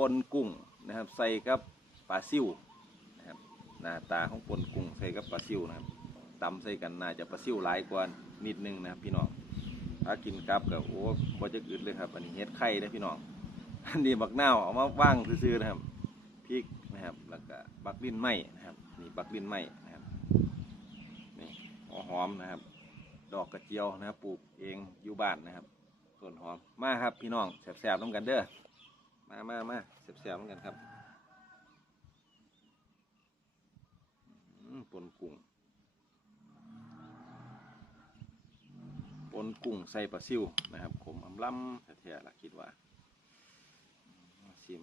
ปนกุ้งนะครับ ใส่กับปลาซิวนะครับหน้าตาของปนกุ้งใส่กับปลาซิวนะครับตำใส่กันน่าจะปลาซิวหลายกว่านิดนึงนะครับ พี่น้องถ้ากินกับกับโอ้บ่จะอึดเลยครับ อันนี้เฮ็ดไข่นะพี่น้องอันนี้บักเนาเอามาว่างซื่อๆนะครับพริกนะครับ แล้วก็บักดินไหมนะครับนี่บักดินไหมนะครับนี่หอมนะครับ ดอกกระเจียวนะครับปลูกเองอยู่บ้านนะครับส่วนหอมมาครับพี่น้องแสบๆต้องกันเด้อ มามามาเสบๆต้องกันครับปนกุ้งปนกุ้งใส่ปลาซิวนะครับ ขมอำล้ำแท้ๆล่ะคิดว่ามาชิม